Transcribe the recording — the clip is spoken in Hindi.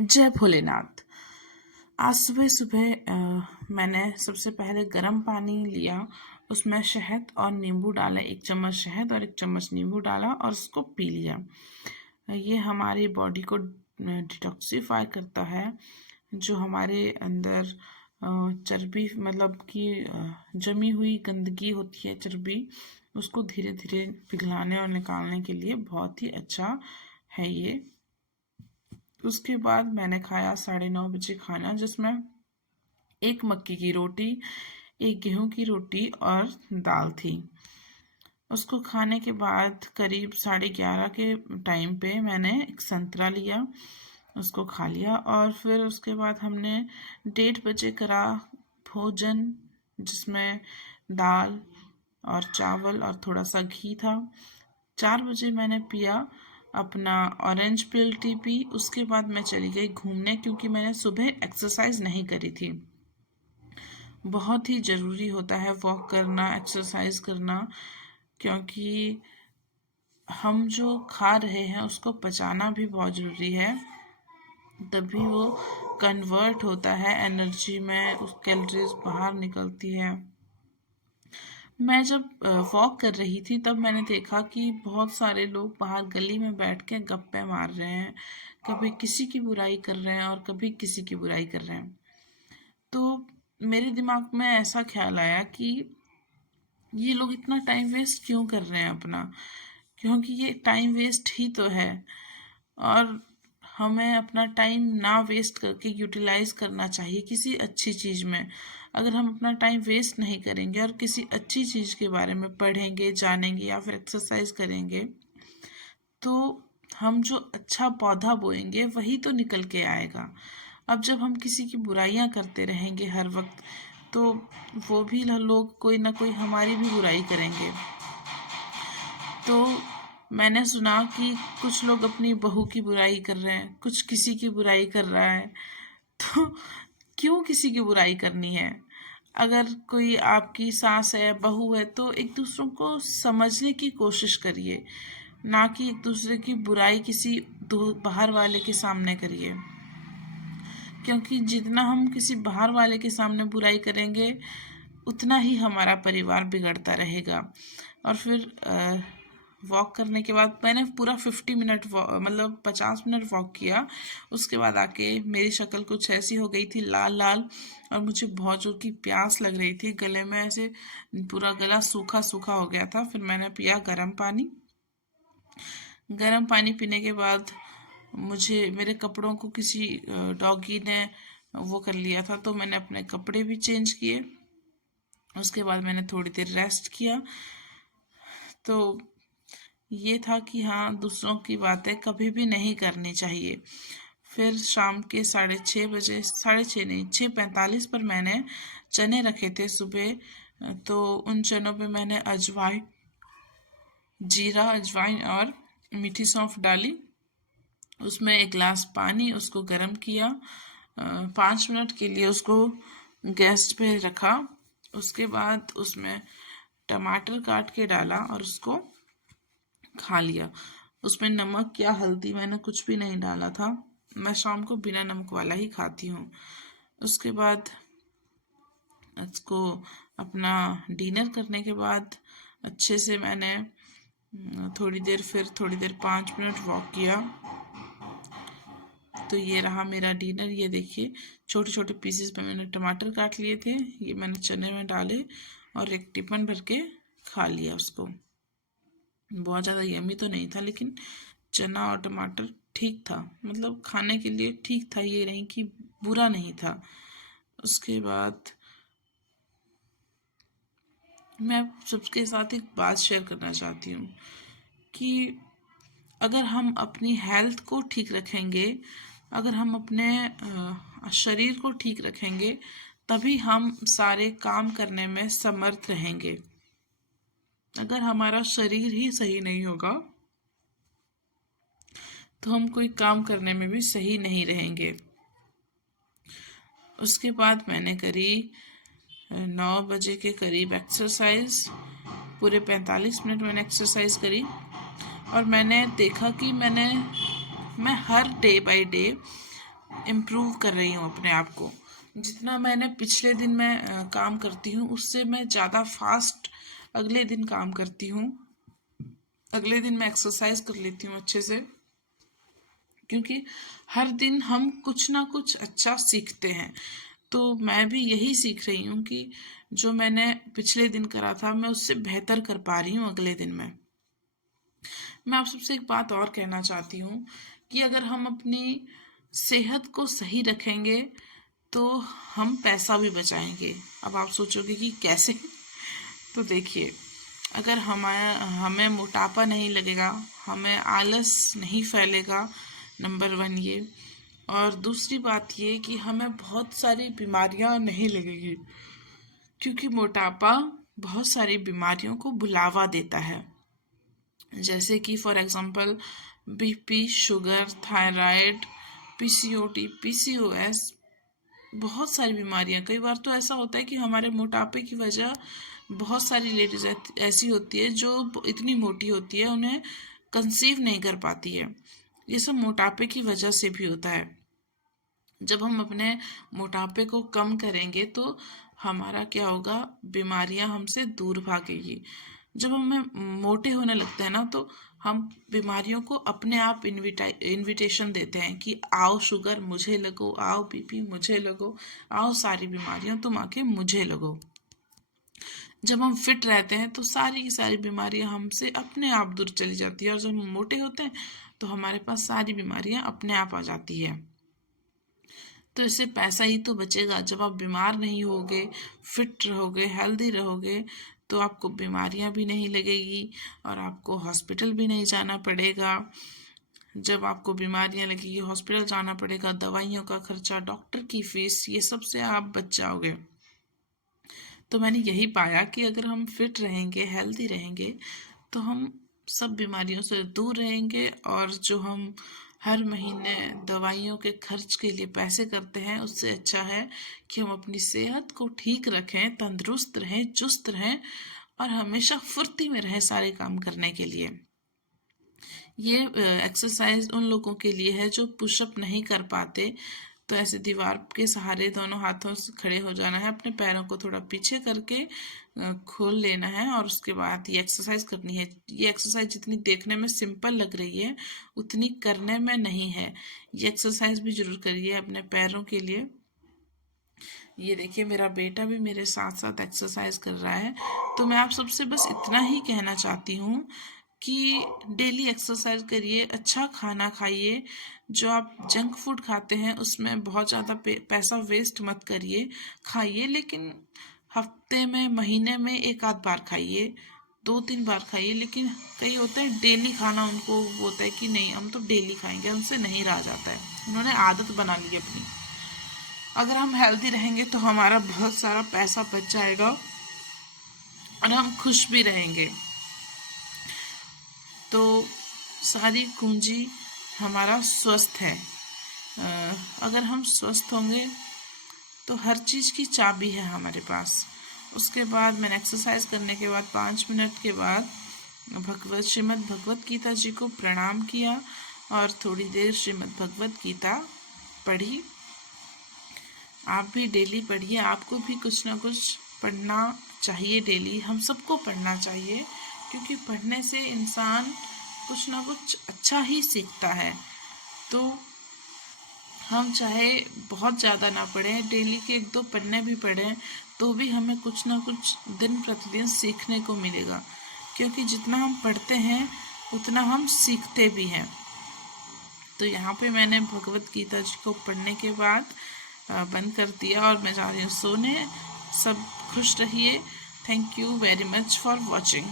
जय भोलेनाथ। आज सुबह सुबह मैंने सबसे पहले गर्म पानी लिया, उसमें शहद और नींबू डाला, 1 चम्मच शहद और 1 चम्मच नींबू डाला और उसको पी लिया। ये हमारी बॉडी को डिटॉक्सिफाई करता है। जो हमारे अंदर चर्बी मतलब कि जमी हुई गंदगी होती है, चर्बी, उसको धीरे धीरे पिघलाने और निकालने के लिए बहुत ही अच्छा है ये। उसके बाद मैंने खाया 9:30 बजे खाना, जिसमें 1 मक्की की रोटी, 1 गेहूं की रोटी और दाल थी। उसको खाने के बाद करीब 11:30 के टाइम पे मैंने एक संतरा लिया, उसको खा लिया। और फिर उसके बाद हमने 1:30 बजे करा भोजन, जिसमें दाल और चावल और थोड़ा सा घी था। 4 बजे मैंने पिया अपना ऑरेंज पिल टी पी। उसके बाद मैं चली गई घूमने, क्योंकि मैंने सुबह एक्सरसाइज नहीं करी थी। बहुत ही ज़रूरी होता है वॉक करना, एक्सरसाइज करना, क्योंकि हम जो खा रहे हैं उसको पचाना भी बहुत ज़रूरी है, तभी वो कन्वर्ट होता है एनर्जी में, उस कैलोरीज बाहर निकलती है। मैं जब वॉक कर रही थी तब मैंने देखा कि बहुत सारे लोग बाहर गली में बैठ के गप्पे मार रहे हैं, कभी किसी की बुराई कर रहे हैं और कभी किसी की बुराई कर रहे हैं। तो मेरे दिमाग में ऐसा ख्याल आया कि ये लोग इतना टाइम वेस्ट क्यों कर रहे हैं अपना, क्योंकि ये टाइम वेस्ट ही तो है। और हमें अपना टाइम ना वेस्ट करके यूटिलाइज करना चाहिए किसी अच्छी चीज़ में। अगर हम अपना टाइम वेस्ट नहीं करेंगे और किसी अच्छी चीज़ के बारे में पढ़ेंगे, जानेंगे या फिर एक्सरसाइज करेंगे, तो हम जो अच्छा पौधा बोएंगे वही तो निकल के आएगा। अब जब हम किसी की बुराइयां करते रहेंगे हर वक्त, तो वो भी लोग कोई ना कोई हमारी भी बुराई करेंगे। तो मैंने सुना कि कुछ लोग अपनी बहू की बुराई कर रहे हैं, कुछ किसी की बुराई कर रहा है। तो क्यों किसी की बुराई करनी है? अगर कोई आपकी सास है, बहू है, तो एक दूसरों को समझने की कोशिश करिए, ना कि एक दूसरे की बुराई किसी बाहर वाले के सामने करिए। क्योंकि जितना हम किसी बाहर वाले के सामने बुराई करेंगे, उतना ही हमारा परिवार बिगड़ता रहेगा। और फिर वॉक करने के बाद मैंने पूरा 50 मिनट मतलब 50 मिनट वॉक किया। उसके बाद आके मेरी शक्ल कुछ ऐसी हो गई थी, लाल लाल, और मुझे बहुत जोर की प्यास लग रही थी। गले में ऐसे पूरा गला सूखा सूखा हो गया था। फिर मैंने पिया गर्म पानी। गर्म पानी पीने के बाद मुझे मेरे कपड़ों को किसी डॉगी ने वो कर लिया था, तो मैंने अपने कपड़े भी चेंज किए। उसके बाद मैंने थोड़ी देर रेस्ट किया। तो ये था कि हाँ, दूसरों की बातें कभी भी नहीं करनी चाहिए। फिर शाम के 6:30 बजे, 6:30 नहीं, 6:45 पर मैंने चने रखे थे सुबह। तो उन चनों पे मैंने अजवाइन, जीरा, अजवाइन और मीठी सौंफ डाली। उसमें 1 गिलास पानी, उसको गर्म किया, 5 मिनट के लिए उसको गैस पे रखा। उसके बाद उसमें टमाटर काट के डाला और उसको खा लिया। उसमें नमक या हल्दी मैंने कुछ भी नहीं डाला था। मैं शाम को बिना नमक वाला ही खाती हूँ। उसके बाद इसको अपना डिनर करने के बाद अच्छे से मैंने थोड़ी देर 5 मिनट वॉक किया। तो ये रहा मेरा डिनर। ये देखिए, छोटे छोटे पीसेस में मैंने टमाटर काट लिए थे, ये मैंने चने में डाले और एक टिफिन भर के खा लिया उसको। बहुत ज़्यादा यमी तो नहीं था, लेकिन चना और टमाटर ठीक था, मतलब खाने के लिए ठीक था, ये नहीं कि बुरा नहीं था। उसके बाद मैं सबके साथ एक बात शेयर करना चाहती हूँ कि अगर हम अपनी हेल्थ को ठीक रखेंगे, अगर हम अपने शरीर को ठीक रखेंगे, तभी हम सारे काम करने में समर्थ रहेंगे। अगर हमारा शरीर ही सही नहीं होगा तो हम कोई काम करने में भी सही नहीं रहेंगे। उसके बाद मैंने करी 9 बजे के करीब एक्सरसाइज। पूरे 45 मिनट मैंने एक्सरसाइज करी और मैंने देखा कि मैं हर डे बाय डे इम्प्रूव कर रही हूँ अपने आप को। जितना मैंने पिछले दिन में काम करती हूँ उससे मैं ज़्यादा फास्ट अगले दिन काम करती हूँ। अगले दिन मैं एक्सरसाइज कर लेती हूँ अच्छे से, क्योंकि हर दिन हम कुछ ना कुछ अच्छा सीखते हैं। तो मैं भी यही सीख रही हूँ कि जो मैंने पिछले दिन करा था मैं उससे बेहतर कर पा रही हूँ अगले दिन में। मैं आप सबसे एक बात और कहना चाहती हूँ कि अगर हम अपनी सेहत को सही रखेंगे तो हम पैसा भी बचाएंगे। अब आप सोचोगे कि कैसे? तो देखिए, अगर हमें मोटापा नहीं लगेगा, हमें आलस नहीं फैलेगा, नंबर 1 ये। और दूसरी बात ये कि हमें बहुत सारी बीमारियां नहीं लगेगी, क्योंकि मोटापा बहुत सारी बीमारियों को बुलावा देता है। जैसे कि for example BP, sugar, thyroid, PCOD, PCOS, बहुत सारी बीमारियां। कई बार तो ऐसा होता है कि हमारे मोटापे की वजह बहुत सारी लेडीज ऐसी होती है जो इतनी मोटी होती है उन्हें कंसीव नहीं कर पाती है। ये सब मोटापे की वजह से भी होता है। जब हम अपने मोटापे को कम करेंगे तो हमारा क्या होगा, बीमारियां हमसे दूर भागेगी। जब हमें मोटे होने लगते हैं ना तो हम बीमारियों को अपने आप इनविटेशन देते हैं कि आओ शुगर मुझे लगो, आओ बीपी मुझे लगो, आओ सारी बीमारियां तुम आके मुझे लगो। जब हम फिट रहते हैं तो सारी की सारी बीमारियां हमसे अपने आप दूर चली जाती है, और जब हम मोटे होते हैं तो हमारे पास सारी बीमारियां अपने आप आ जाती है। तो इससे पैसा ही तो बचेगा। जब आप बीमार नहीं होगे, फिट रहोगे, हेल्दी रहोगे, तो आपको बीमारियां भी नहीं लगेगी और आपको हॉस्पिटल भी नहीं जाना पड़ेगा। जब आपको बीमारियां लगेगी, हॉस्पिटल जाना पड़ेगा, दवाइयों का खर्चा, डॉक्टर की फीस, ये सब से आप बच जाओगे। तो मैंने यही पाया कि अगर हम फिट रहेंगे, हेल्दी रहेंगे, तो हम सब बीमारियों से दूर रहेंगे। और जो हम हर महीने दवाइयों के खर्च के लिए पैसे करते हैं, उससे अच्छा है कि हम अपनी सेहत को ठीक रखें, तंदुरुस्त रहें, चुस्त रहें और हमेशा फुर्ती में रहें सारे काम करने के लिए। ये एक्सरसाइज उन लोगों के लिए है जो पुशअप नहीं कर पाते। तो ऐसे दीवार के सहारे दोनों हाथों से खड़े हो जाना है, अपने पैरों को थोड़ा पीछे करके खोल लेना है और उसके बाद ये एक्सरसाइज करनी है। ये एक्सरसाइज जितनी देखने में सिंपल लग रही है उतनी करने में नहीं है। ये एक्सरसाइज भी जरूर करिए अपने पैरों के लिए। ये देखिए, मेरा बेटा भी मेरे साथ साथ एक्सरसाइज कर रहा है। तो मैं आप सबसे बस इतना ही कहना चाहती हूँ कि डेली एक्सरसाइज करिए, अच्छा खाना खाइए। जो आप जंक फूड खाते हैं उसमें बहुत ज़्यादा पैसा वेस्ट मत करिए। खाइए, लेकिन हफ्ते में, महीने में एक आध बार खाइए, 2-3 बार खाइए। लेकिन कई होते हैं डेली खाना, उनको होता है कि नहीं हम तो डेली खाएंगे, उनसे नहीं रहा जाता है, उन्होंने आदत बना ली अपनी। अगर हम हेल्दी रहेंगे तो हमारा बहुत सारा पैसा बच जाएगा और हम खुश भी रहेंगे। तो सारी कुंजी हमारा स्वस्थ है। अगर हम स्वस्थ होंगे तो हर चीज़ की चाबी है हमारे पास। उसके बाद मैंने एक्सरसाइज करने के बाद 5 मिनट के बाद श्रीमद् भगवत गीता जी को प्रणाम किया और थोड़ी देर श्रीमद् भगवत गीता पढ़ी। आप भी डेली पढ़िए, आपको भी कुछ ना कुछ पढ़ना चाहिए डेली। हम सबको पढ़ना चाहिए, क्योंकि पढ़ने से इंसान कुछ ना कुछ अच्छा ही सीखता है। तो हम चाहे बहुत ज़्यादा ना पढ़ें, डेली के 1-2 पन्ने भी पढ़ें, तो भी हमें कुछ ना कुछ दिन प्रतिदिन सीखने को मिलेगा। क्योंकि जितना हम पढ़ते हैं उतना हम सीखते भी हैं। तो यहाँ पे मैंने भगवत गीता जी को पढ़ने के बाद बंद कर दिया और मैं जा रही हूँ सोने। सब खुश रहिए। Thank you very much for watching.